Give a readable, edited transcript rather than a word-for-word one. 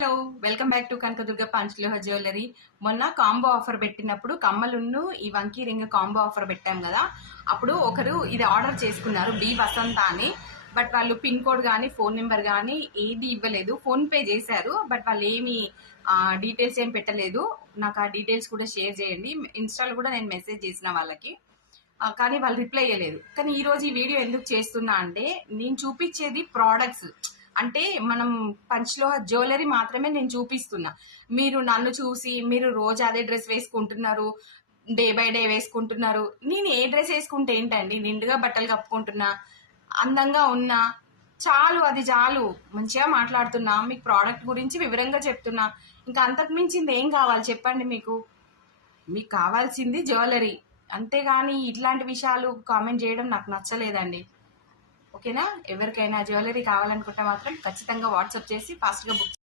Hello, welcome back to Kanakadurga Panchaloha jewellery. మొన్న combo offer పెట్టినప్పుడు కమ్మలున్ను ఈ వంకీ రింగ్ కాంబో ఆఫర్ పెట్టాం కదా. అప్పుడు ఒకరు ఇది ఆర్డర్ చేసుకున్నారు, బి వసంత అని. బట్ వాళ్ళు పిన్ కోడ్ కానీ ఫోన్ నెంబర్ కానీ ఏది ఇవ్వలేదు. ఫోన్ పే చేశారు, బట్ వాళ్ళు ఏమి డీటెయిల్స్ ఏం పెట్టలేదు. నాకు ఆ డీటెయిల్స్ కూడా షేర్ చేయండి. ఇన్స్టాలో కూడా నేను మెసేజ్ చేసిన వాళ్ళకి, కానీ వాళ్ళు రిప్లై ఇవ్వలేదు. కానీ ఈ రోజు ఈ వీడియో ఎందుకు చేస్తున్నా అంటే, నేను చూపించేది ప్రోడక్ట్స్, అంటే మనం పంచ్లో జ్యువెలరీ మాత్రమే నేను చూపిస్తున్నా. మీరు నన్ను చూసి మీరు రోజు అదే డ్రెస్ వేసుకుంటున్నారు, డే బై డే వేసుకుంటున్నారు. నేను ఏ డ్రెస్ వేసుకుంటే ఏంటండి, నిండుగా బట్టలు కప్పుకుంటున్నా, అందంగా ఉన్నా, చాలు, అది చాలు. మంచిగా మాట్లాడుతున్నా, మీకు ప్రోడక్ట్ గురించి వివరంగా చెప్తున్నా. ఇంకా అంతకు మించింది ఏం కావాలి చెప్పండి. మీకు కావాల్సింది జ్యువెలరీ, అంతేగాని ఇట్లాంటి విషయాలు కామెంట్ చేయడం నాకు నచ్చలేదండి. ఓకేనా? ఎవరికైనా జ్యువెలరీ కావాలనుకుంటే మాత్రం ఖచ్చితంగా వాట్సాప్ చేసి ఫాస్ట్గా బుక్